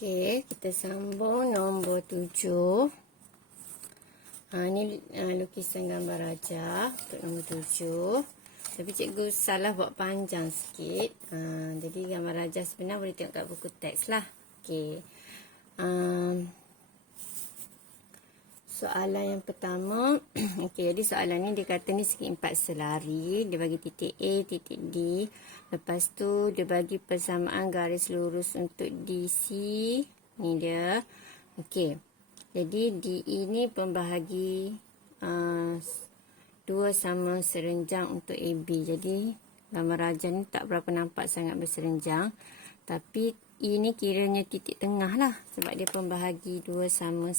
Okey, kita sambung nombor 7. Ni lukisan gambar raja untuk nombor 7. Tapi cikgu salah buat panjang sikit. Jadi gambar raja sebenar boleh tengok kat buku teks lah. Okey. Soalan yang pertama. Okey, jadi soalan ni dia kata ni segi empat selari. Dia bagi titik A, titik D. Lepas tu dia bagi persamaan garis lurus untuk DC. Ni dia. Okey. Jadi DE ni pembahagi dua sama serenjang untuk AB. Jadi gambar raja ni tak berapa nampak sangat berserenjang. Tapi E ni kiranya titik tengah lah. Sebab dia pembahagi dua sama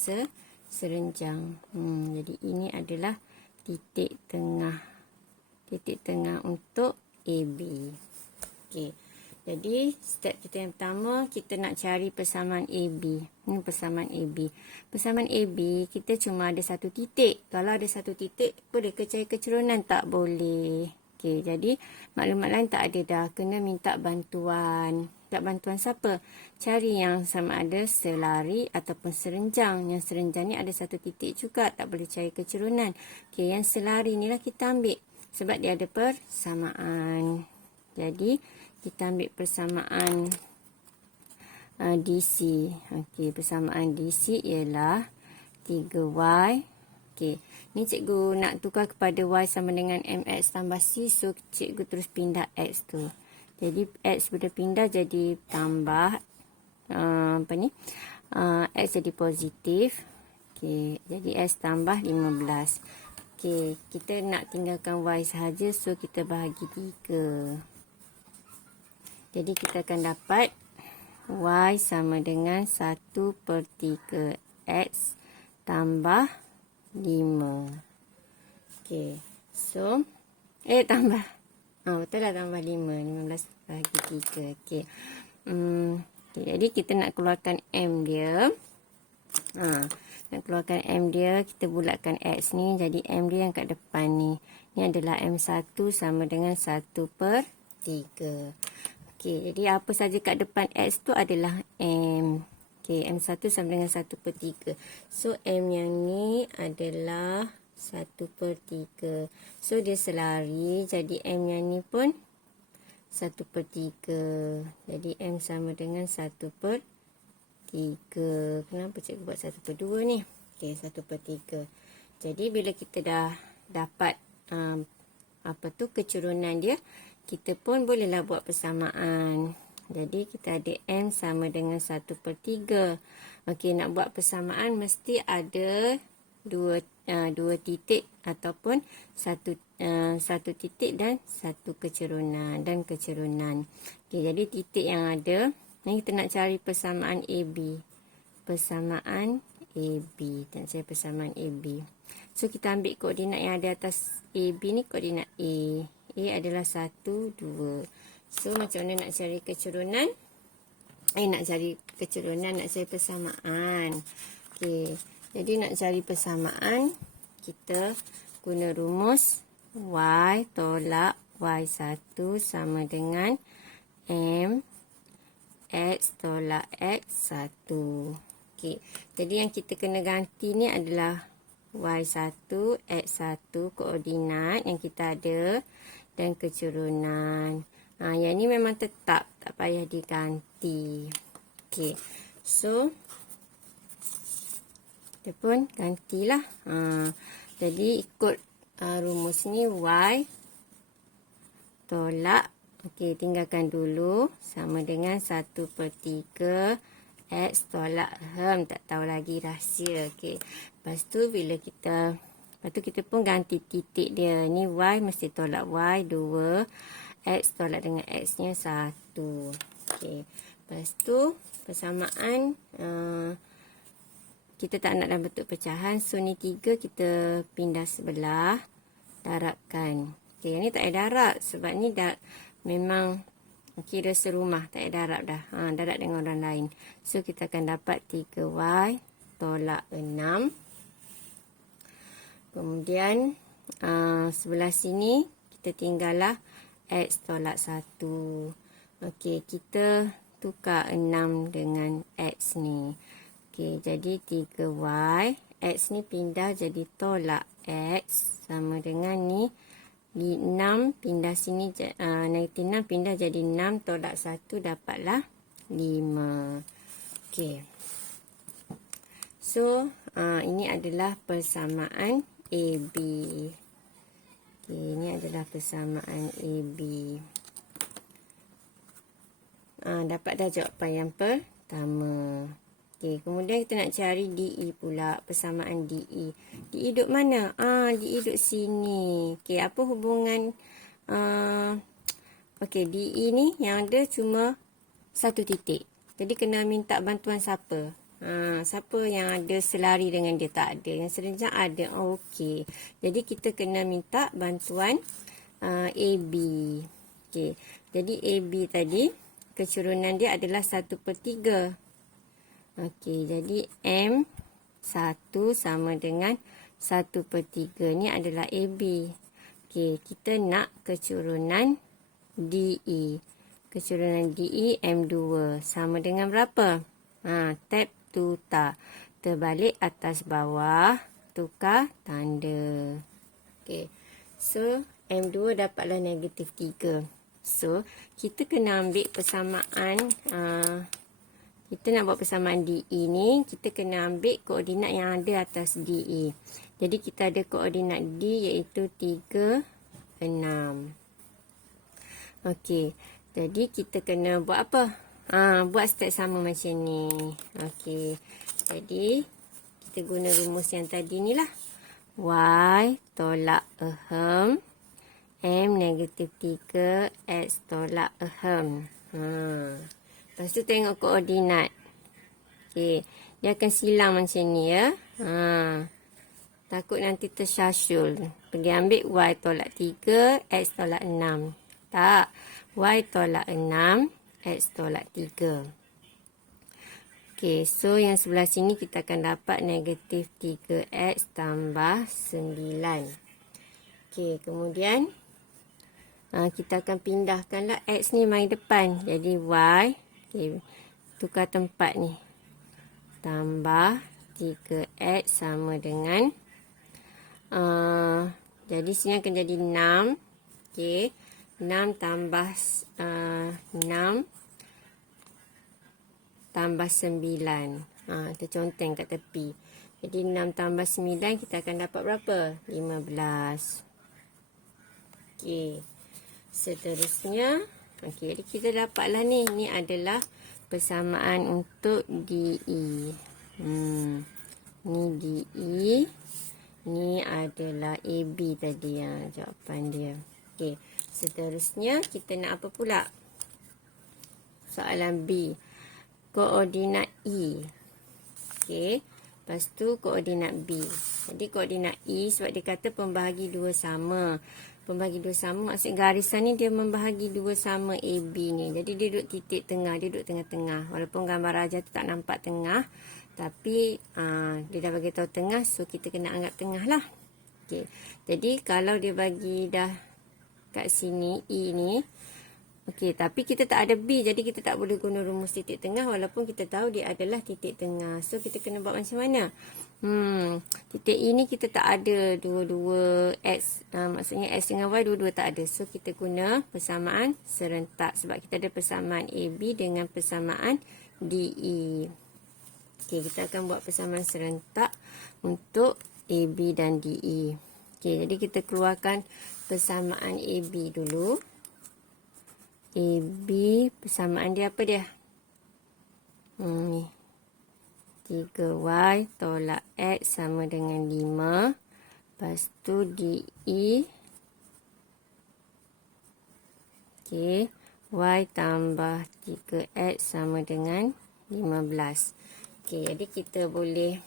serenjang. Jadi ini adalah titik tengah. Titik tengah untuk AB. Okey. Jadi step kita yang pertama, kita nak cari persamaan AB. Ini persamaan AB. Persamaan AB kita cuma ada satu titik. Kalau ada satu titik, boleh ke cari kecerunan? Tak boleh. Okey, jadi maklumat lain tak ada dah. Kena minta bantuan. Tak bantuan siapa? Cari yang sama ada selari ataupun serenjang. Yang serenjang ni ada satu titik juga. Tak boleh cari kecerunan. Okey, yang selari ni lah kita ambil. Sebab dia ada persamaan. Jadi, kita ambil persamaan DC. Okey, persamaan DC ialah 3Y. Okey, ni cikgu nak tukar kepada Y sama dengan MX tambah C. So, cikgu terus pindah X tu. Jadi, X boleh pindah jadi tambah. X jadi positif. Okey, jadi X tambah 15. Okey, kita nak tinggalkan Y sahaja. So, kita bahagi 3. Jadi kita akan dapat Y sama dengan 1/3 X tambah 5. Okey. So, tambah. Betul lah tambah 5. 15 bagi 3. Okey. Jadi kita nak keluarkan M dia. Nak keluarkan M dia, kita bulatkan X ni. Jadi M dia yang kat depan ni. Ni adalah M1 sama dengan 1/3. Okey, jadi apa saja kat depan X tu adalah M. Okey, M1 sama dengan 1/3. So, M yang ni adalah 1/3. So, dia selari. Jadi, M yang ni pun 1/3. Jadi, M sama dengan 1/3. Kenapa cikgu buat 1/2 ni? Okey, 1/3. Jadi, bila kita dah dapat kecerunan dia, kita pun bolehlah buat persamaan. Jadi, kita ada M sama dengan 1/3. Okey, nak buat persamaan mesti ada dua titik ataupun satu titik dan satu kecerunan. Okey, jadi titik yang ada, ni kita nak cari persamaan AB. Persamaan AB. Kita nak cari persamaan AB. So, kita ambil koordinat yang ada atas AB ni, koordinat A. A adalah 1, 2. So, macam mana nak cari kecerunan? Nak cari persamaan. Okey. Jadi, nak cari persamaan, kita guna rumus Y tolak Y1 sama dengan M X tolak X1. Okey. Jadi, yang kita kena ganti ni adalah Y1, X1 koordinat yang kita ada dan kecerunan. Yang ni memang tetap, tak payah diganti. Okey. So, kita pun gantilah. Jadi, ikut rumus ni Y tolak. Okey, tinggalkan dulu. Sama dengan 1/3 X tolak tak tahu lagi rahsia. Okey. Lepas tu kita pun ganti titik dia. Ni Y mesti tolak Y 2. X tolak dengan X nya 1. Okey. Lepas tu persamaan kita tak nak dalam bentuk pecahan. So ni 3 kita pindah sebelah. Darabkan. Okey, ni tak ada darab. Sebab ni dah memang kira serumah, tak ada darab dah. Darab dengan orang lain. So, kita akan dapat 3Y tolak 6. Kemudian, sebelah sini, kita tinggallah X tolak 1. Okey, kita tukar 6 dengan X ni. Okey, jadi 3Y. X ni pindah jadi tolak X. Sama dengan ni. Di 6 pindah sini. Negatif 6 pindah jadi 6 tolak 1. Dapatlah 5. Okey. So, ini adalah persamaan AB. Okey, ini adalah persamaan AB. Dapat dah jawapan yang pertama. Okey, kemudian kita nak cari DE pula, persamaan DE. DE duduk mana? DE duduk sini. Okey, apa hubungan okey, DE ni yang ada cuma satu titik. Jadi kena minta bantuan siapa? Siapa yang ada selari dengan dia? Tak ada. Yang serenjang ada. Okey. Jadi kita kena minta bantuan AB. Okey. Jadi AB tadi kecurunan dia adalah 1/3. Okey, jadi M1 sama dengan 1/3 ni adalah AB. Okey, kita nak kecurunan DE. Kecurunan DE M2 sama dengan berapa? Tab tuta. Terbalik atas bawah, tukar tanda. Okey. So, M2 dapatlah negatif 3. So, kita kena ambil persamaan, kita nak buat persamaan DE ni, kita kena ambil koordinat yang ada atas DE. Jadi, kita ada koordinat D iaitu 3, 6. Okey, jadi kita kena buat apa? Buat step sama macam ni. Okey, jadi kita guna rumus yang tadi ni lah. Y tolak ahem. M negatif 3, X tolak ahem. Lepas tu tengok koordinat. Okey, dia akan silang macam ni ya. Takut nanti tersyasyul. Pergi ambil Y tolak 3, X tolak 6. Tak. Y tolak 6, X tolak 3. Okey, so yang sebelah sini kita akan dapat negatif 3X tambah 9. Okey, kemudian kita akan pindahkanlah X ni mai depan. Jadi Y, okay, tukar tempat ni. Tambah 3X sama dengan, jadi sini akan jadi 6. Okay, 6 tambah 6 tambah 9. Kita conteng kat tepi. Jadi 6 tambah 9 kita akan dapat berapa? 15. Okey. Seterusnya, okey, jadi kita dapatlah ni. Ni adalah persamaan untuk DE. Ni DE. Ni adalah AB tadi yang jawapan dia. Okey. Seterusnya kita nak apa pula? Soalan B. Koordinat E. Okey. Lepas tu koordinat B. Jadi koordinat E sebab dia kata pembahagi dua sama. Pembahagi dua sama maksud garisan ni dia membahagi dua sama AB ni. Jadi dia duduk titik tengah. Dia duduk tengah-tengah. Walaupun gambar raja tu tak nampak tengah. Tapi dia dah bagi tahu tengah. So kita kena anggap tengah lah. Okey. Jadi kalau dia bagi dah kat sini E ni. Okey, tapi kita tak ada B. Jadi kita tak boleh guna rumus titik tengah. Walaupun kita tahu dia adalah titik tengah. So kita kena buat macam mana? Titik E ni kita tak ada dua-dua X. Maksudnya X dengan Y dua-dua tak ada. So kita guna persamaan serentak. Sebab kita ada persamaan AB dengan persamaan DE. Okey, kita akan buat persamaan serentak untuk AB dan DE. Okey, jadi kita keluarkan persamaan AB dulu. AB persamaan dia apa dia? Ni. 3Y tolak X sama dengan 5. Lepas tu DE. Okey. Y tambah 3X sama dengan 15. Okey, jadi kita boleh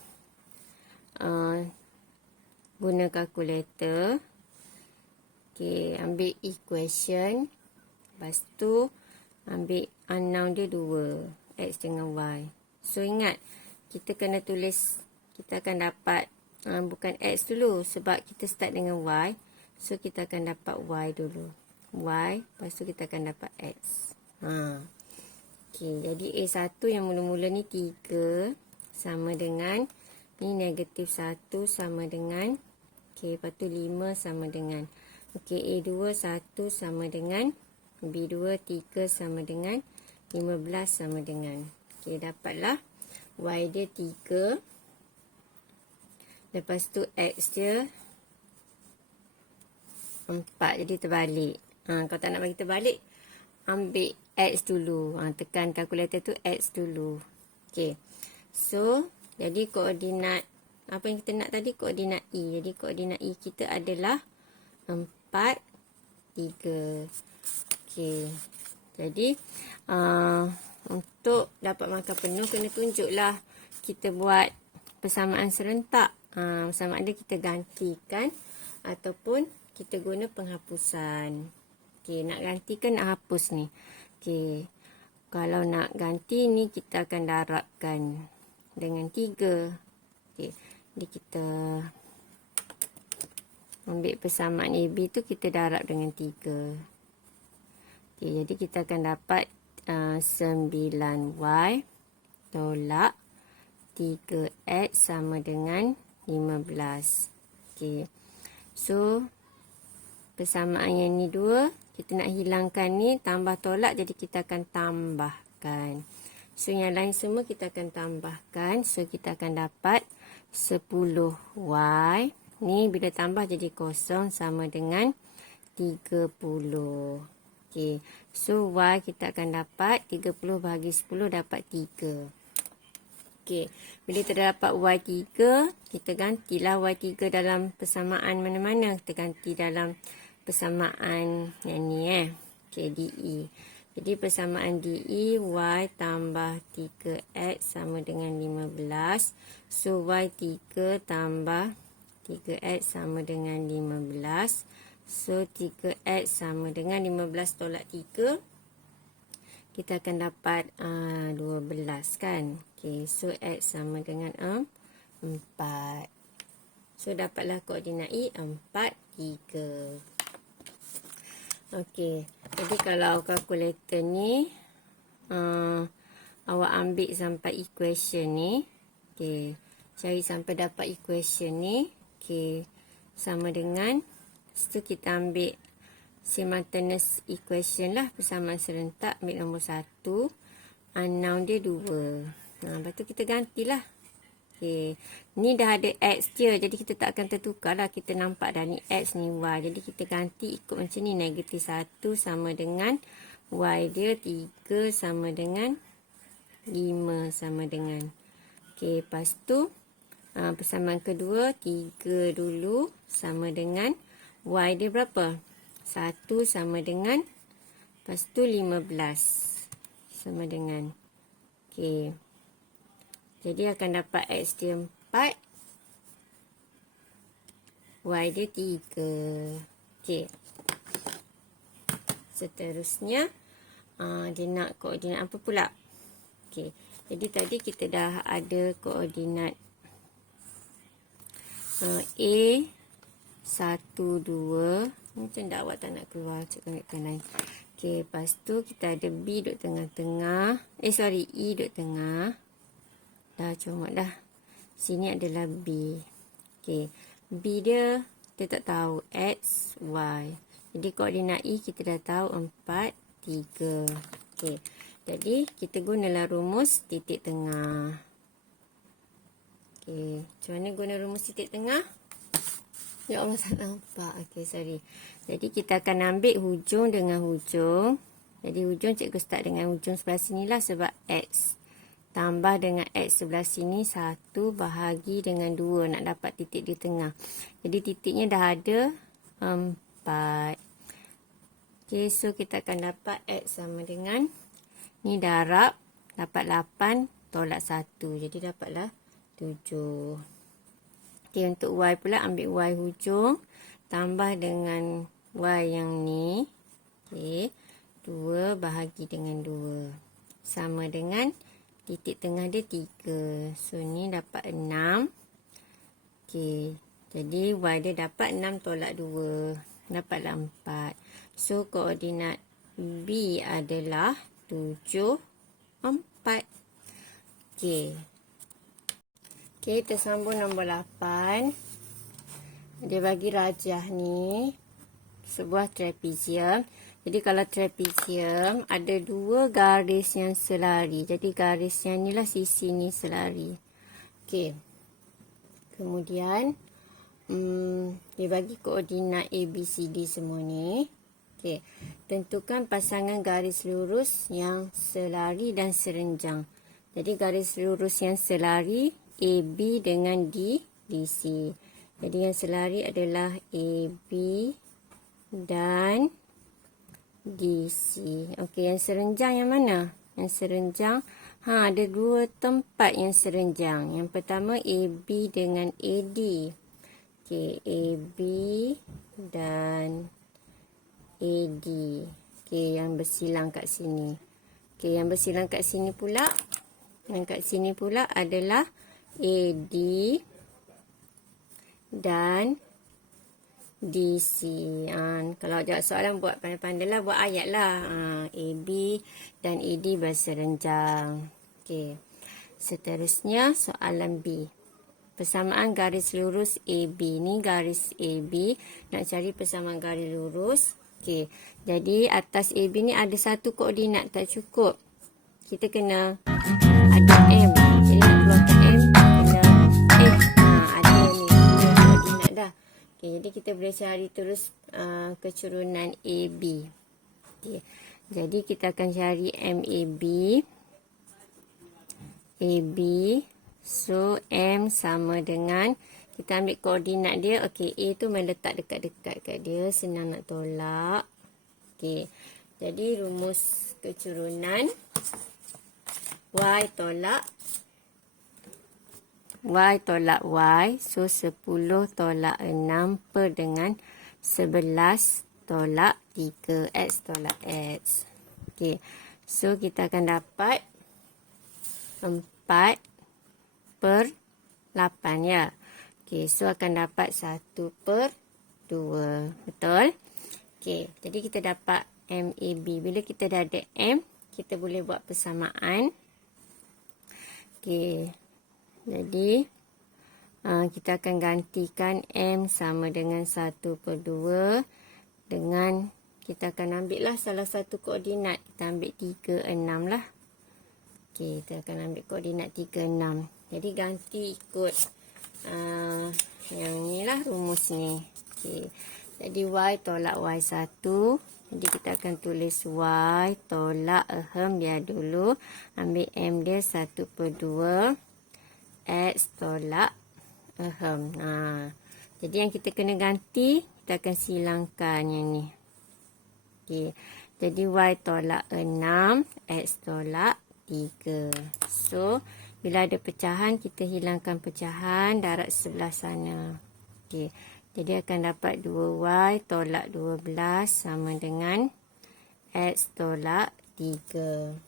guna kalkulator. Okey, ambil equation. Lepas tu ambil unknown dia 2. X dengan Y. So ingat, kita kena tulis, kita akan dapat bukan X dulu. Sebab kita start dengan Y. So kita akan dapat Y dulu. Y. Lepas tu kita akan dapat X. Okey, jadi A1 yang mula-mula ni 3 sama dengan, ni negatif 1 sama dengan, okey, lepas tu 5 sama dengan, okey, A2 1 sama dengan, B2 3 sama dengan, 15 sama dengan. Okey, dapatlah Y dia 3. Lepas tu X dia 4. Jadi terbalik. Kalau tak nak bagi terbalik, ambil X dulu. Tekan kalkulator tu X dulu. Okey. So, jadi koordinat, apa yang kita nak tadi? Koordinat E. Jadi koordinat E kita adalah 4, 3. Okey. Jadi, untuk dapat markah penuh, kena tunjuklah kita buat persamaan serentak. Sama ada kita gantikan ataupun kita guna penghapusan. Okey, nak gantikan, nak hapus ni. Okey, kalau nak ganti ni kita akan darabkan dengan 3. Okey, jadi kita ambil persamaan AB tu kita darab dengan 3. Okey, jadi kita akan dapat 9Y tolak 3X sama dengan 15. Okey, so persamaan yang ni 2, kita nak hilangkan ni, tambah tolak, jadi kita akan tambahkan. So yang lain semua kita akan tambahkan. So kita akan dapat 10Y. Ni bila tambah jadi kosong sama dengan 30. Okey, so Y kita akan dapat 30 bahagi 10 dapat 3. Okey, bila terdapat Y3, kita gantilah Y3 dalam persamaan mana-mana. Kita ganti dalam persamaan yang ni Okey, DE. Jadi persamaan DE, Y tambah 3X sama dengan 15. So Y3 tambah 3X sama dengan 15. So 3X sama dengan 15 tolak 3. Kita akan dapat 12 kan. Okey, so X sama dengan 4. So dapatlah koordinat E 4, 3. Okey, jadi kalau kalkulator ni awak ambil sampai equation ni. Okey, cari sampai dapat equation ni. Okey, sama dengan, setelah kita ambil simultaneous equation lah, persamaan serentak, ambil nombor 1. Unknown dia 2. Lepas tu kita gantilah. Okey, ni dah ada X je, jadi kita tak akan tertukar lah. Kita nampak dah ni X ni Y. Jadi kita ganti ikut macam ni. Negatif 1 sama dengan Y dia 3 sama dengan 5 sama dengan. Okey, lepas tu persamaan kedua 3 dulu sama dengan Y dia berapa? 1 sama dengan, lepas tu 15 sama dengan. Okey, jadi akan dapat X dia 4, Y dia 3. Okey, seterusnya dia nak koordinat apa pula? Okey, jadi tadi kita dah ada koordinat A 1, 2. Macam dah awak tak nak keluar, cakap kanan. Okey, lepas tu kita ada B duduk tengah-tengah. E duduk tengah. Dah comot dah. Sini adalah B. Okey, B dia kita tak tahu. X, Y. Jadi koordinat E kita dah tahu 4, 3. Okey, jadi kita gunalah rumus titik tengah. Okey, macam mana guna rumus titik tengah? Ya Allah, tak nampak. Okey, sorry. Jadi kita akan ambil hujung dengan hujung. Jadi hujung cikgu start dengan hujung sebelah sini lah, sebab X. Tambah dengan X sebelah sini 1 bahagi dengan 2 nak dapat titik di tengah. Jadi titiknya dah ada 4. Okey, so kita akan dapat X sama dengan, ni darab, dapat 8 tolak 1. Jadi dapatlah 7. Okey, untuk Y pula ambil Y hujung. Tambah dengan Y yang ni. Okey, 2 bahagi dengan 2. Sama dengan titik tengah dia 3. So, ni dapat 6. Okey, jadi Y dia dapat 6 tolak 2. Dapatlah 4. So, koordinat B adalah 7, 4. Okey. Okey, kita sambung nombor 8. Dia bagi rajah ni sebuah trapezium. Jadi kalau trapezium ada 2 garis yang selari. Jadi garis yang ni lah sisi ni selari. Okey. Kemudian dia bagi koordinat A, B, C, D semua ni. Okey. Tentukan pasangan garis lurus yang selari dan serenjang. Jadi garis lurus yang selari AB dengan DC. Jadi yang selari adalah AB dan DC. Okey, yang serenjang yang mana? Yang serenjang, ada 2 tempat yang serenjang. Yang pertama AB dengan AD. Okey, AB dan AD. Okey, yang bersilang kat sini. Okey, yang bersilang kat sini pula. Yang kat sini pula adalah AD dan DC. Kalau jawab soalan buat pandai-pandai lah, buat ayat lah. AB dan AD berserenjang. Okey. Seterusnya soalan B. Persamaan garis lurus AB. Ni garis AB. Nak cari persamaan garis lurus. Okey. Jadi atas AB ni ada satu koordinat, tak cukup. Kita kena ada M. Jadi nak keluarkan M, kena ada ni. Ada koordinat dah. Okay, jadi kita boleh cari terus kecurunan AB. Okay. Jadi kita akan cari MAB. AB. So, M sama dengan, kita ambil koordinat dia. Okay, A tu meletak dekat-dekat kat dia. Senang nak tolak. Okay. Jadi, rumus kecurunan. Y tolak Y. So, 10 tolak 6 per dengan 11 tolak 3. X tolak X. Okay. So, kita akan dapat 4 per 8 ya. Okay. So, akan dapat 1 per 2. Betul? Okay. Jadi, kita dapat MAB. Bila kita dah ada M, kita boleh buat persamaan. Okay. Jadi, kita akan gantikan M sama dengan 1 per 2 dengan, kita akan ambil lah salah satu koordinat. Kita ambil 3, 6 lah. Okay, kita akan ambil koordinat 3, 6. Jadi, ganti ikut yang ni lah rumus ni. Okay. Jadi, Y tolak Y1. Jadi, kita akan tulis Y tolak biar dulu. Ambil M dia 1 per 2. X tolak jadi yang kita kena ganti, kita akan silangkan yang ni. Okay. Jadi Y tolak 6, X tolak 3. So, bila ada pecahan, kita hilangkan pecahan darab sebelah sana. Okay. Jadi akan dapat 2Y tolak 12 sama dengan X tolak 3.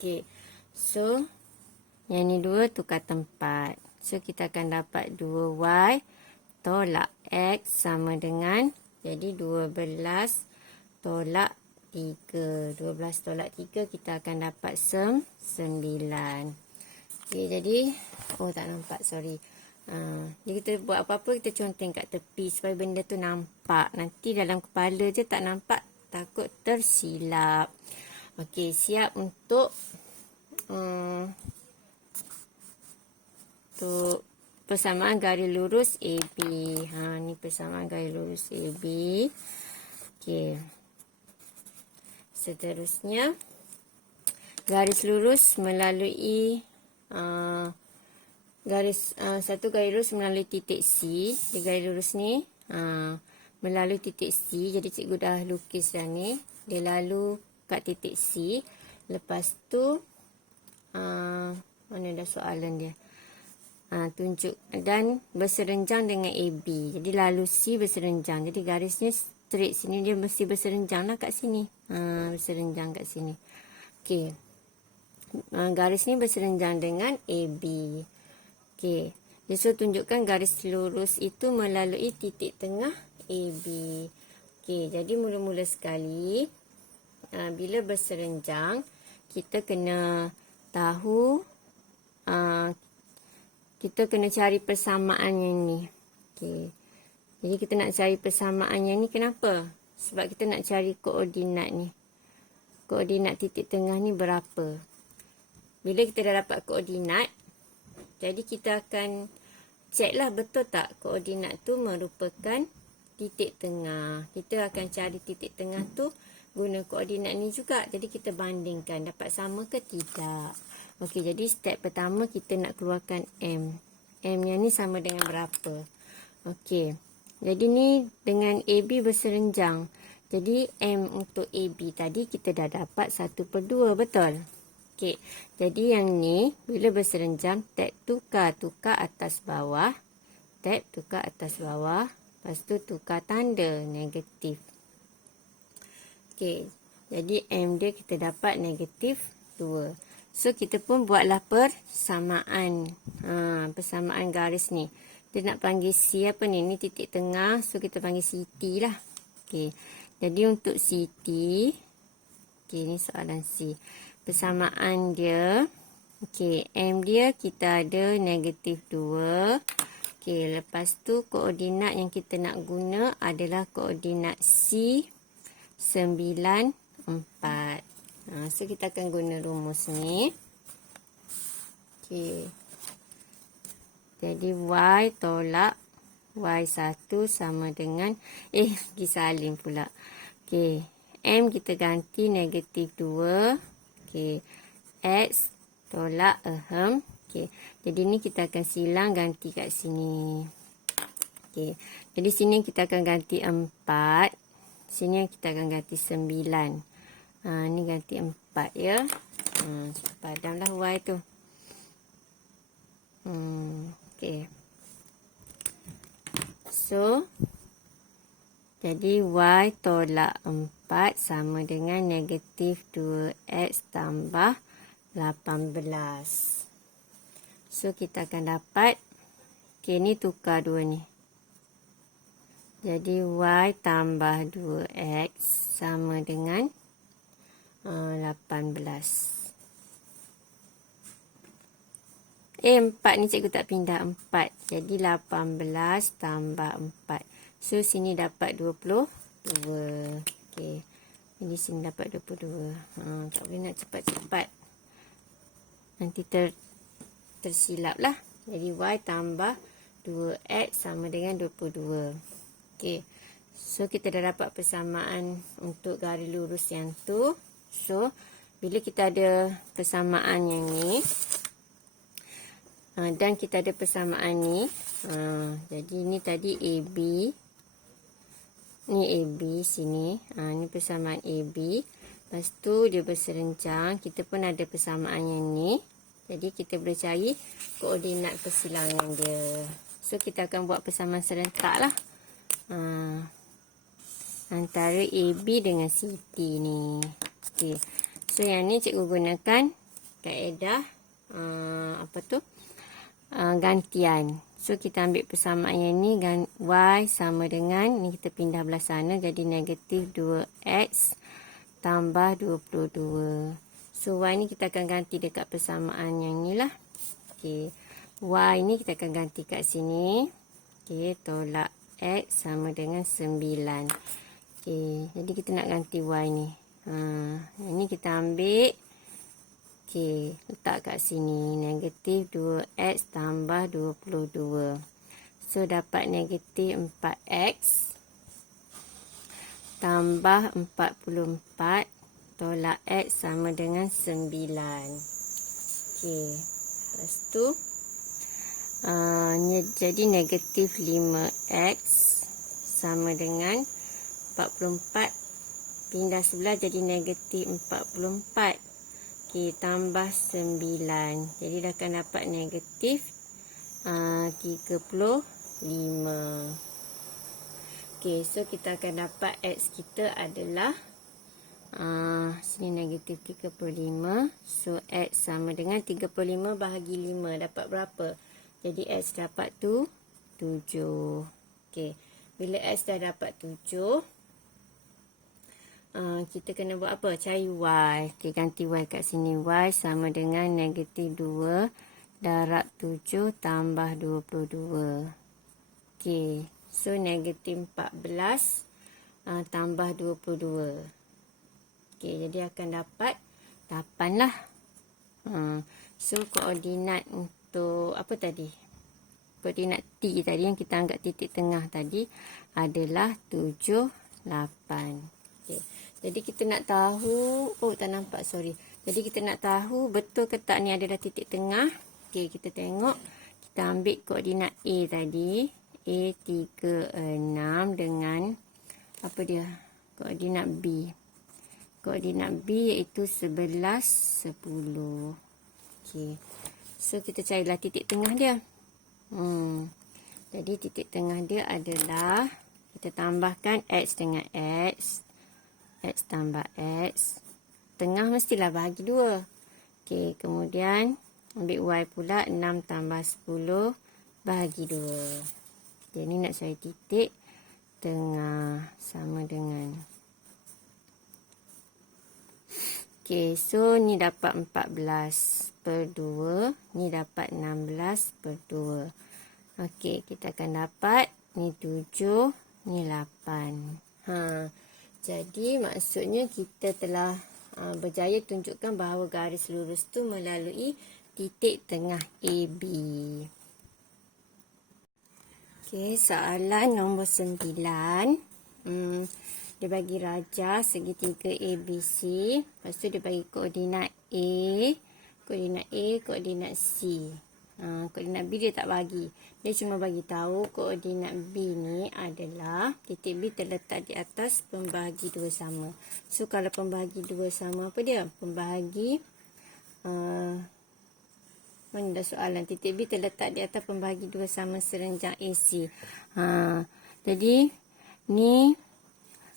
Okay. So, yang ni 2 tukar tempat. So, kita akan dapat 2Y tolak X sama dengan, jadi 12 tolak 3. 12 tolak 3, kita akan dapat 9. Okay, jadi, tak nampak, sorry. Jadi, kita buat apa-apa, kita conteng kat tepi supaya benda tu nampak. Nanti dalam kepala je tak nampak, takut tersilap. Okay, siap untuk persamaan garis lurus AB. Ni persamaan garis lurus AB. Okey. Seterusnya, garis lurus melalui satu garis lurus melalui titik C. Di garis lurus ni melalui titik C. Jadi cikgu dah lukis dah ni. Dia lalu kat titik C. Lepas tu mana dah soalan dia? Tunjuk dan berserenjang dengan AB. Jadi lalu C berserenjang. Jadi garisnya straight sini, dia mesti berserenjang lah kat sini. Berserenjang kat sini. Okey. Garis ni berserenjang dengan AB. Okey. Jadi so tunjukkan garis lurus itu melalui titik tengah AB. Okey. Jadi mula-mula sekali bila berserenjang, kita kena tahu, kita kena cari persamaan yang ni. Okay. Jadi kita nak cari persamaan yang ni kenapa? Sebab kita nak cari koordinat ni. Koordinat titik tengah ni berapa? Bila kita dah dapat koordinat, jadi kita akan cek lah betul tak koordinat tu merupakan titik tengah. Kita akan cari titik tengah tu guna koordinat ni juga. Jadi kita bandingkan dapat sama ke tidak. Okey, jadi step pertama kita nak keluarkan M. M yang ni sama dengan berapa? Okey. Jadi ni dengan AB berserenjang. Jadi M untuk AB tadi kita dah dapat 1/2, betul? Okey. Jadi yang ni bila berserenjang tab tukar atas bawah. Tab tukar atas bawah. Lepas tu tukar tanda negatif. Okey. Jadi M dia kita dapat -2. So kita pun buatlah persamaan. Persamaan garis ni. Dia nak panggil C apa ni? Ni titik tengah. So kita panggil CT lah. Okey. Jadi untuk CT. Okey, ni soalan C. Persamaan dia. Okey, M dia kita ada -2. Okey, lepas tu koordinat yang kita nak guna adalah koordinat C 9, 4. So kita akan guna rumus ni. Okey. Jadi Y tolak Y1 sama dengan pergi salin pula. Okey, M kita ganti -2. Okey, X tolak ahem. Okey, jadi ni kita akan silang ganti kat sini. Okey, jadi sini kita akan ganti 4. Sini kita akan ganti 9. Ni ganti 4 ya. Padamlah Y tu. Okey. So, jadi Y tolak 4 sama dengan -2X tambah 18. So, kita akan dapat. Okey, ni tukar 2 ni. Jadi, Y tambah 2X sama dengan 18. 4 ni cikgu tak pindah 4. Jadi 18 tambah 4. So sini dapat 22. Okey. Jadi sini dapat 22. Tak boleh nak cepat-cepat. Nanti tersilap lah. Jadi Y tambah 2X sama dengan 22. Okey. So kita dah dapat persamaan untuk garis lurus yang tu. So bila kita ada persamaan yang ni. Dan kita ada persamaan ni. Jadi ni tadi AB. Ni AB sini. Ni persamaan AB. Lepas tu dia berserenjang. Kita pun ada persamaan yang ni. Jadi kita boleh cari koordinat persilangan dia. So kita akan buat persamaan serentak lah. Antara AB dengan CT ni. Okay. So yang ni cikgu gunakan kaedah apa tu? Gantian. So kita ambil persamaan yang ni Y sama dengan ni kita pindah belah sana jadi -2X tambah 22. So Y ni kita akan ganti dekat persamaan yang ni lah. Okey. Y ni kita akan ganti kat sini. Okey, tolak X sama dengan 9. Okey, jadi kita nak ganti Y ni. Yang ni kita ambil. Okey, letak kat sini. -2X tambah 22. So, dapat -4X tambah 44 tolak X sama dengan 9. Okey, lepas tu, jadi -5X sama dengan 44. Pindah sebelah jadi -44. Okey, tambah 9. Jadi dah akan dapat -35. Okey, so kita akan dapat X kita adalah sini -35. So X sama dengan 35 bahagi 5. Dapat berapa? Jadi X dapat 7. Okey, bila X dah dapat 7. kita kena buat apa? Cari Y. Okay, ganti Y kat sini. Y sama dengan negatif 2 darab 7 tambah 22. Okay, so negatif 14 tambah 22. Okay, jadi akan dapat 8 lah. So, koordinat untuk apa tadi? Koordinat T tadi yang kita anggap titik tengah tadi adalah 7, 8. Okay. Jadi kita nak tahu, tak nampak, sorry. Jadi kita nak tahu betul ke tak ni adalah titik tengah. Okay, kita tengok. Kita ambil koordinat A tadi. A 3, 6 dengan apa dia? Koordinat B. Koordinat B iaitu 11, 10. Okay. So, kita carilah titik tengah dia. Jadi, titik tengah dia adalah, kita tambahkan X dengan X. X tambah X. Tengah mestilah bahagi 2. Okay, kemudian ambil Y pula. 6 tambah 10 bahagi 2. Okay, ni nak cari titik tengah sama dengan. Okay, so ni dapat 14 per 2. Ni dapat 16 per 2. Okay, kita akan dapat ni 7, ni 8. Jadi maksudnya kita telah berjaya tunjukkan bahawa garis lurus tu melalui titik tengah AB. Okey, soalan nombor 9. Dia bagi rajah segitiga ABC. Lepas tu dia bagi koordinat A, koordinat C. Koordinat B dia tak bagi. Dia cuma bagi tahu koordinat B ni adalah titik B terletak di atas pembahagi dua sama. So kalau pembahagi dua sama apa dia? Pembahagi mana dah soalan? Titik B terletak di atas pembahagi dua sama serenjang AC. Jadi ni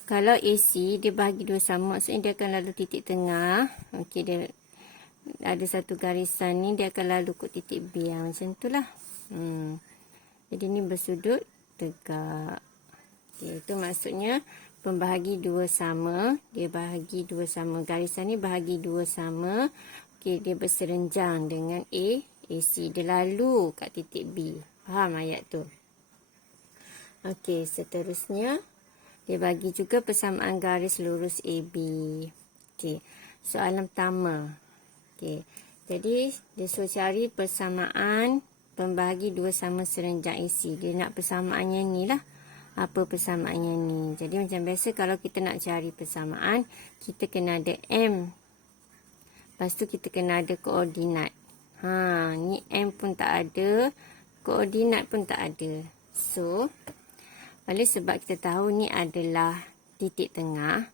kalau AC dia bahagi dua sama, maksudnya dia akan lalu titik tengah. Okey, dia ada satu garisan ni, dia akan lalu ke titik B. Macam tu lah. Jadi ni bersudut tegak. Okay, itu maksudnya pembahagi dua sama. Dia bahagi dua sama. Garisan ni bahagi dua sama. Okay, dia berserenjang dengan AC. Dia lalu kat titik B. Faham ayat tu? Okey, seterusnya dia bagi juga persamaan garis lurus AB. Okey, soalan pertama. Okey, jadi dia suruh cari persamaan pembahagi dua sama serenjang AC. Dia nak persamaannya ni lah. Apa persamaannya ni? Jadi macam biasa kalau kita nak cari persamaan, kita kena ada M. Lepas tu kita kena ada koordinat. Ni M pun tak ada. Koordinat pun tak ada. So, oleh sebab kita tahu ni adalah titik tengah.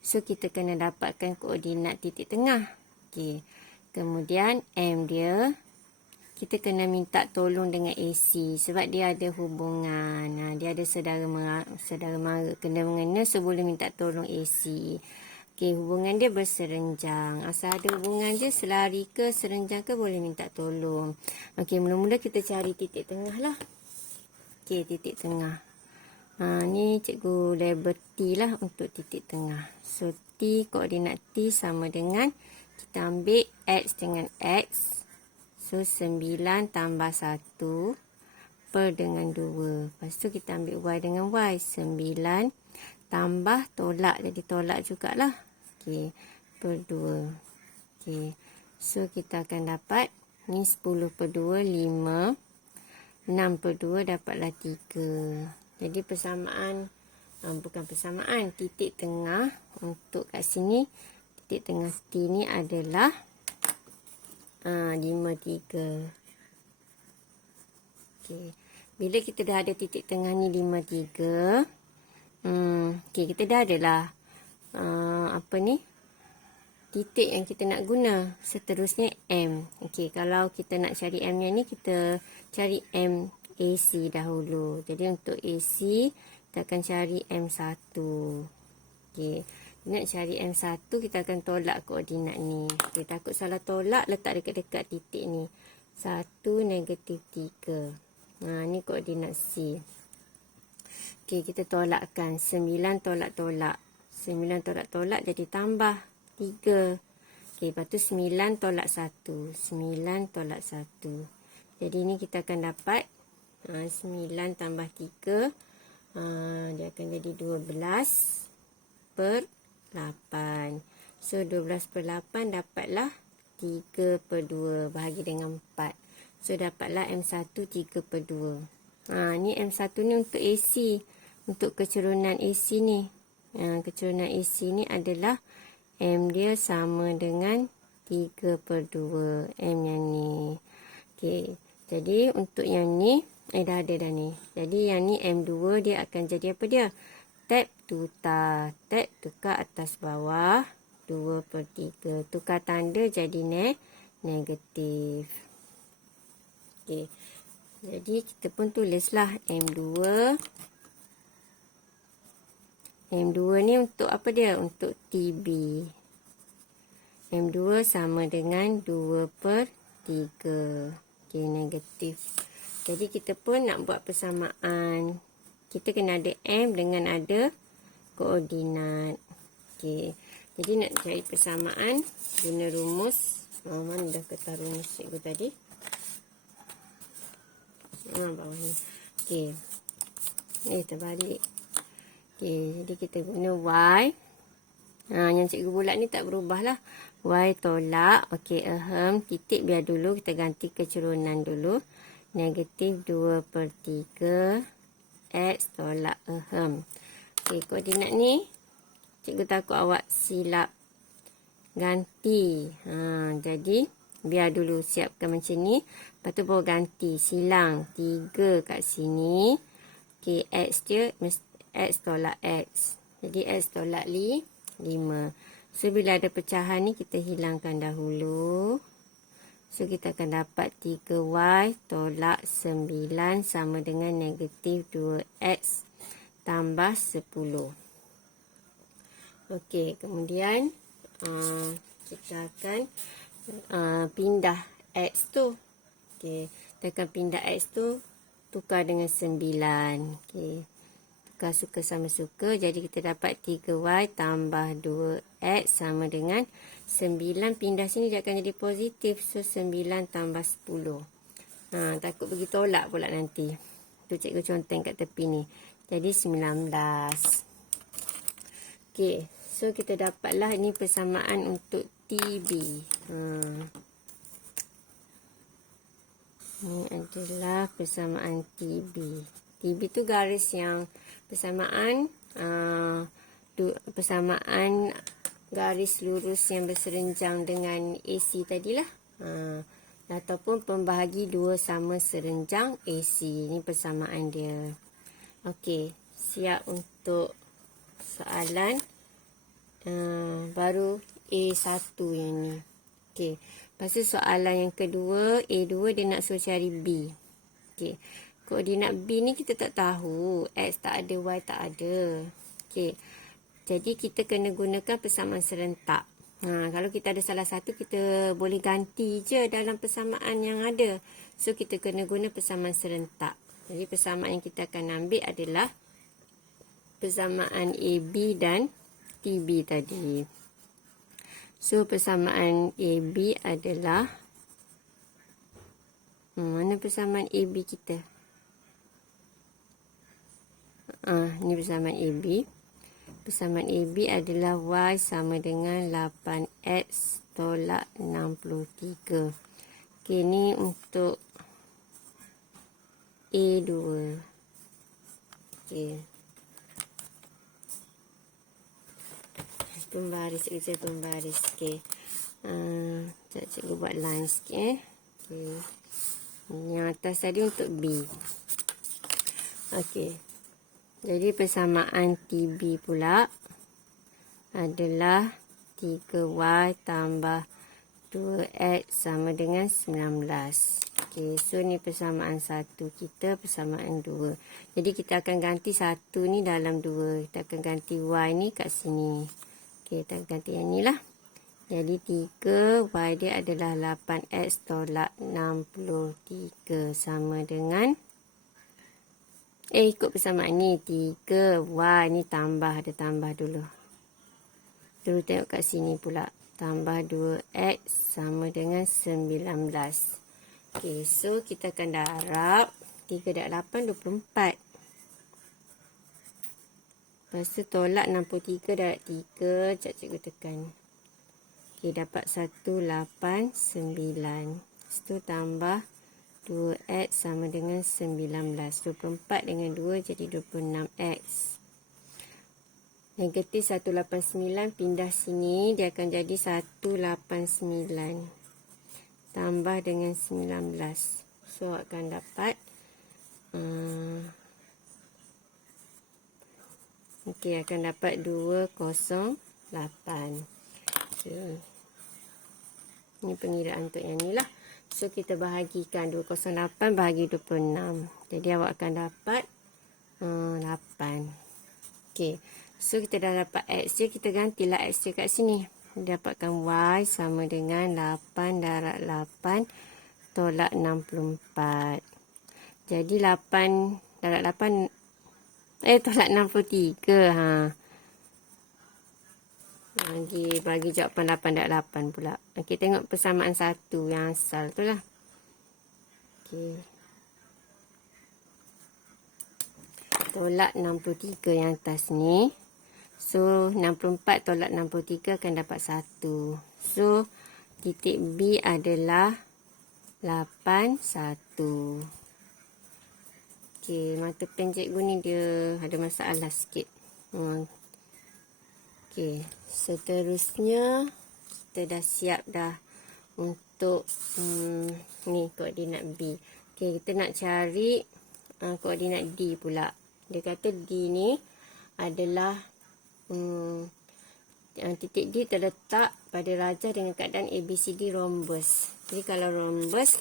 So, kita kena dapatkan koordinat titik tengah. Okey. Kemudian M dia, kita kena minta tolong dengan AC sebab dia ada hubungan. Dia ada saudara mara kena mengena, so boleh minta tolong AC. Okey, hubungan dia berserenjang. Asal ada hubungan je, selari ke serenjang ke boleh minta tolong. Okey, mula-mula kita cari titik tengah lah. Okey, titik tengah. Ni cikgu label T lah untuk titik tengah. So, T, koordinat T sama dengan kita ambil X dengan X. So, 9 tambah 1 per dengan 2. Lepas tu kita ambil Y dengan Y. 9 tambah tolak. Jadi, tolak jugalah. Okey, per 2. Okey. So, kita akan dapat ni 10 per 2, 5. 6 per 2 dapatlah 3. Jadi, persamaan, bukan persamaan, titik tengah untuk kat sini. Titik tengah T ni adalah 5, 3. Okey. Bila kita dah ada titik tengah ni 5, 3. Okey, kita dah adalah titik yang kita nak guna. Seterusnya M. Okey, kalau kita nak cari M yang ni, kita cari M AC dahulu. Jadi untuk AC, kita akan cari M1. Okey. Nak cari M1, kita akan tolak koordinat ni. Okay, takut salah tolak, letak dekat-dekat titik ni. 1, negatif 3. Ni koordinat C. Okey, kita tolakkan. 9 tolak-tolak. 9 tolak-tolak jadi tambah 3. Okey, lepas tu 9 tolak 1. 9 tolak 1. Jadi ni kita akan dapat 9 tambah 3. Dia akan jadi 12 per 8. So, 12 per 8 dapatlah 3 per 2 bahagi dengan 4. So, dapatlah M1 3 per 2. Ni M1 ni untuk AC. Untuk kecerunan AC ni. Kecerunan AC ni adalah M dia sama dengan 3 per 2. M yang ni. Okey. Jadi, untuk yang ni, dah ada dah ni. Jadi, yang ni M2 dia akan jadi apa dia? Tab tutar. Tab tukar atas bawah. 2 per 3. Tukar tanda jadi negatif. Okey. Jadi, kita pun tulislah M2. M2 ni untuk apa dia? Untuk TB. M2 sama dengan 2 per 3. Okey, negatif. Jadi, kita pun nak buat persamaan. Kita kena ada M dengan ada koordinat. Okey. Jadi, nak cari persamaan guna rumus. Mana dah kata rumus cikgu tadi? Bawah ni. Okey. Terbalik. Okey, jadi kita guna Y. Yang cikgu bulat ni tak berubah lah. Y tolak. Okey, titik biar dulu. Kita ganti kecerunan dulu. Negatif 2 per 3. X tolak Okey, koordinat ni cikgu takut awak silap ganti. Jadi biar dulu siapkan macam ni. Lepas tu baru ganti. Silang 3 kat sini. Okey, X dia X tolak X. Jadi X tolak 5. So bila ada pecahan ni kita hilangkan dahulu. So, kita akan dapat 3Y tolak 9 sama dengan negatif 2X tambah 10. Okey, kemudian kita akan pindah X tu. Okey, kita akan pindah X tu tukar dengan 9. Okey, tukar suka sama suka. Jadi, kita dapat 3Y tambah 2X sama dengan 9 pindah sini dia akan jadi positif. So, 9 tambah 10. Takut pergi tolak pula nanti. Tu cikgu conteng kat tepi ni. Jadi, 19. Okey. So, kita dapatlah ini persamaan untuk TB. Ini adalah persamaan TB. TB tu garis yang persamaan garis lurus yang berserenjang dengan AC tadilah. Ataupun pembahagi dua sama serenjang AC. Ini persamaan dia. Okey, siap untuk soalan baru A1 yang ni. Okey, lepas tu soalan yang kedua, A2 dia nak suruh cari B. Okey, koordinat B ni kita tak tahu. X tak ada, Y tak ada. Okey. Jadi, kita kena gunakan persamaan serentak. Kalau kita ada salah satu, kita boleh ganti je dalam persamaan yang ada. So, kita kena guna persamaan serentak. Jadi, persamaan yang kita akan ambil adalah persamaan AB dan TB tadi. So, persamaan AB adalah... mana persamaan AB kita? Ini persamaan AB. Persamaan AB adalah Y sama dengan 8X tolak 63. Okey, ni untuk A2. Okey. Pembaris, kerja pembaris. Okey. Cikgu buat line sikit. Okey. Yang atas tadi untuk B. Okey. Jadi, persamaan TB pula adalah 3Y tambah 2X sama dengan 19. Okey, so ni persamaan 1 kita, persamaan 2. Jadi, kita akan ganti 1 ni dalam 2. Kita akan ganti Y ni kat sini. Okey, kita akan ganti yang ni lah. Jadi, 3Y dia adalah 8X tolak 63 sama dengan... ikut persamaan ni. 3Y ni tambah. Ada tambah dulu. Terus tengok kat sini pula. Tambah 2X sama dengan 19. Okey, so kita akan darab 3 darab 8, 24. Lepas tu tolak 63 darab 3. Sekejap cikgu tekan. Okey, dapat 189. Lepas tu tambah 2X sama dengan 19. 24 dengan 2 jadi 26X. Negatif 189 pindah sini. Dia akan jadi 189. Tambah dengan 19. So, akan dapat. Okey, akan dapat 208. Okay. Ini pengiraan untuk yang ni lah. So, kita bahagikan 208 bahagi 26. Jadi, awak akan dapat 8. Okey. So, kita dah dapat X je. Kita gantilah X je kat sini. Dapatkan Y sama dengan 8 darab 8 tolak 64. Jadi, 8 darab 8 tolak 63. Bagi jawapan 8 darab 8 pula. Okey, tengok persamaan satu yang asal tu lah. Okey. Tolak 63 yang atas ni. So, 64 tolak 63 akan dapat 1. So, titik B adalah 81. Okey, mata pen cikgu ni dia ada masalah sikit. Okey, seterusnya kita dah siap dah untuk ni koordinat B. Okey, kita nak cari koordinat D pula. Dia kata D ni adalah titik D terletak pada rajah dengan keadaan ABCD rhombus. Jadi kalau rhombus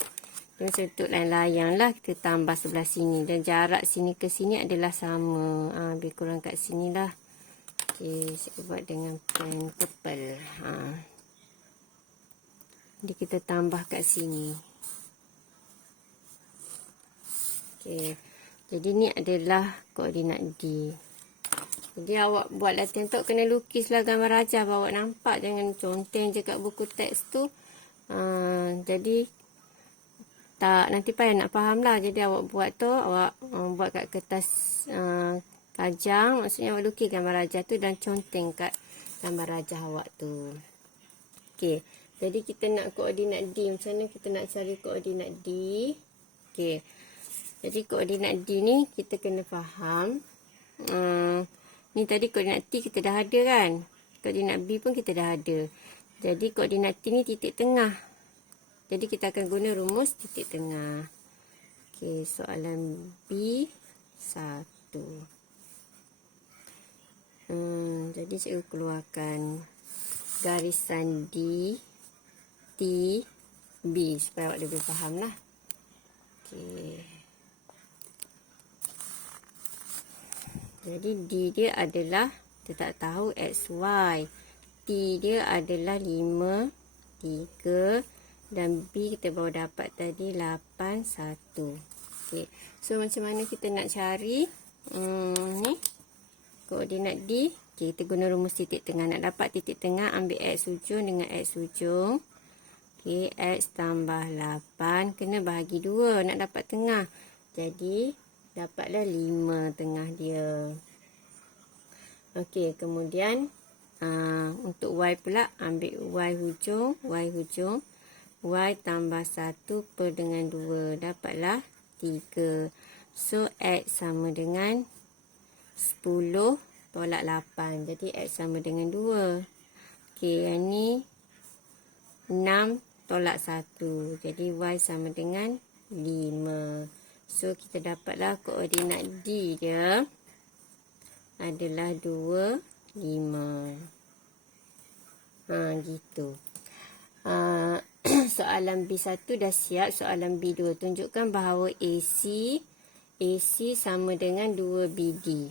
dia bentuk layang lah, kita tambah sebelah sini dan jarak sini ke sini adalah sama. Lebih kurang kat sini lah. Okey, saya buat dengan pen purple. Jadi kita tambah kat sini. Okey. Jadi ni adalah koordinat D. Jadi awak buat latihan tu kena lukislah gambar rajah bawa nampak, jangan conteng je kat buku teks tu. Jadi tak nanti payah nak faham lah. Jadi awak buat tu, awak buat kat kertas kajang, maksudnya awak lukis gambar rajah tu dan conteng kat gambar rajah awak tu. Okey, jadi kita nak koordinat D. Macam mana kita nak cari koordinat D? Okey, jadi koordinat D ni kita kena faham. Ni tadi koordinat T kita dah ada kan. Koordinat B pun kita dah ada. Jadi koordinat T ni titik tengah. Jadi kita akan guna rumus titik tengah. Okey, soalan B1. Jadi saya keluarkan garisan D, T, B supaya awak lebih faham lah. Okey. Jadi D dia adalah, kita tak tahu XY. T dia adalah 5, 3 dan B kita baru dapat tadi 8, 1. Okey. So macam mana kita nak cari ni koordinat D? Okay, kita guna rumus titik tengah. Nak dapat titik tengah, ambil X ujung dengan X ujung. Okey, X tambah 8 kena bahagi 2 nak dapat tengah. Jadi dapatlah 5 tengah dia. Okey, kemudian untuk Y pula, ambil Y hujung, Y tambah 1 per dengan 2. Dapatlah 3. So, X sama dengan 10 tolak 8. Jadi, X sama dengan 2. Okey, yang ni 6 tolak 1. Jadi, Y sama dengan 5. So, kita dapatlah koordinat D dia adalah 2, 5. Gitu. Soalan B1 dah siap. Soalan B2. Tunjukkan bahawa AC sama dengan 2BD.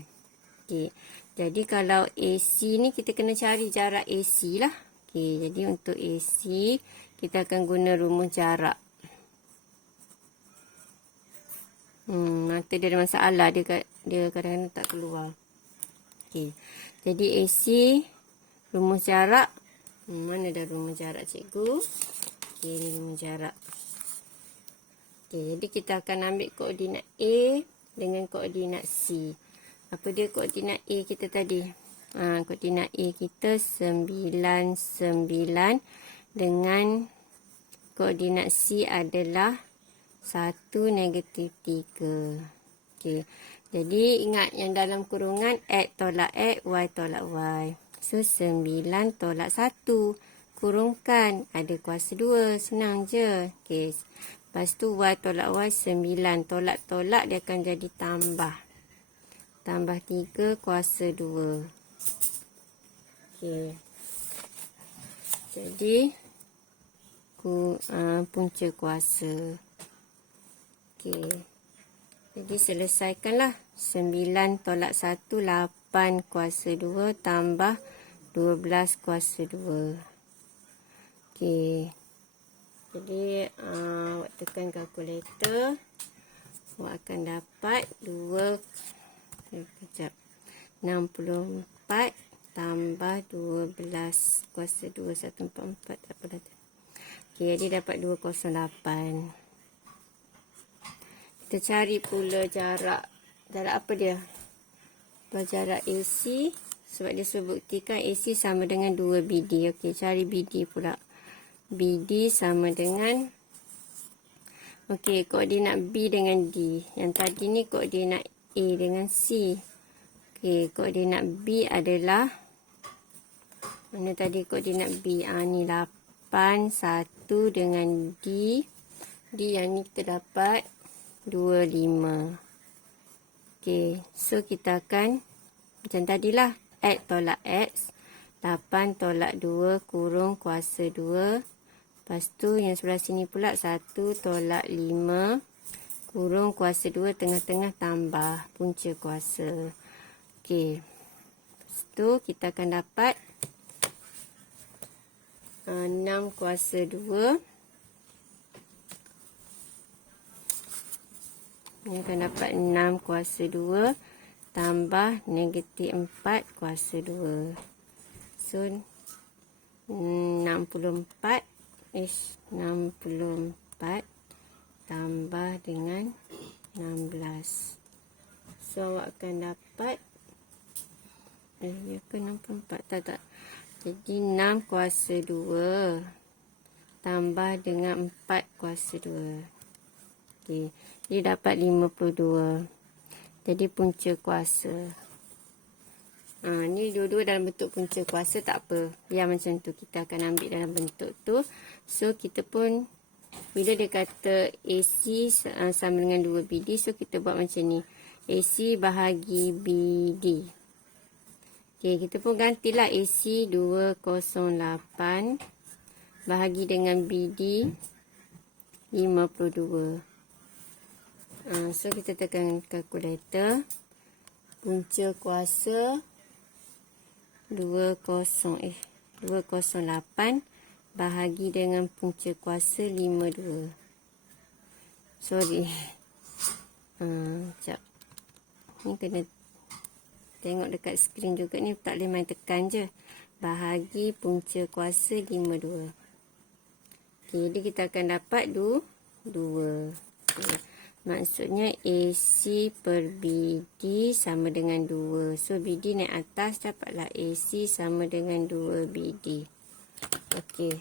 Okay. Jadi, kalau AC ni kita kena cari jarak AC lah. Okay. Jadi, untuk AC kita akan guna rumus jarak. Mata dia ada masalah. Dia kadang-kadang tak keluar. Okey. Jadi AC rumus jarak. Mana dah rumus jarak cikgu? Okey, ni rumus jarak. Okey, jadi kita akan ambil koordinat A dengan koordinat C. Apa dia koordinat A kita tadi? Koordinat A kita 9, 9 dengan koordinat C adalah 1, -3. Okey. Jadi ingat yang dalam kurungan X tolak X, Y tolak Y. So 9 tolak 1. Kurungkan. Ada kuasa 2. Senang je. Okey. Lepas tu Y tolak Y 9. Tolak-tolak dia akan jadi tambah. Tambah 3 kuasa 2. Okey. Jadi punca kuasa. Okey. Jadi selesaikanlah. 9 tolak 1, 8 kuasa 2 tambah 12 kuasa 2. Okey. Jadi awak tekan kalkulator. Awak akan dapat 64 tambah 12 kuasa 2, 144. Tak apa dah. Okey, jadi dapat 208. Kita cari pula jarak. Jarak apa dia? Jarak AC. Sebab dia suruh buktikan AC sama dengan 2 BD. Okey, cari BD pula. BD sama dengan, okey, koordinat B dengan D. Yang tadi ni koordinat A dengan C. Okey, koordinat B adalah, mana tadi koordinat B? Ni 8, 1 dengan D. D yang ni kita dapat 25. Okey, so kita akan macam tadilah. X tolak X. 8 tolak 2 kurung kuasa 2. Lepas tu yang sebelah sini pula 1 tolak 5 kurung kuasa 2, tengah-tengah tambah punca kuasa. Okey. Lepas tu kita akan dapat 6 kuasa 2. Ini akan dapat 6 kuasa 2 tambah -4 kuasa 2. So 64 tambah dengan 16. So awak akan dapat ya ke 64? Tak. Jadi 6 kuasa 2 tambah dengan 4 kuasa 2. Okey. Jadi dapat 52. Jadi punca kuasa. Ni dua-dua dalam bentuk punca kuasa, tak apa. Biar macam tu. Kita akan ambil dalam bentuk tu. So, kita pun, bila dia kata AC sama dengan 2 BD, so kita buat macam ni. AC bahagi BD. Okay, kita pun gantilah AC 208 bahagi dengan BD 52. So, kita tekan kalkulator. Punca kuasa 208 bahagi dengan punca kuasa 52. Sorry. Sekejap. Ni kena tengok dekat skrin juga ni. Tak boleh main tekan je. Bahagi punca kuasa 52. Okay, jadi kita akan dapat 2. Okay. Maksudnya AC per BD sama dengan 2. So, BD naik atas, dapatlah AC sama dengan 2 BD. Okey.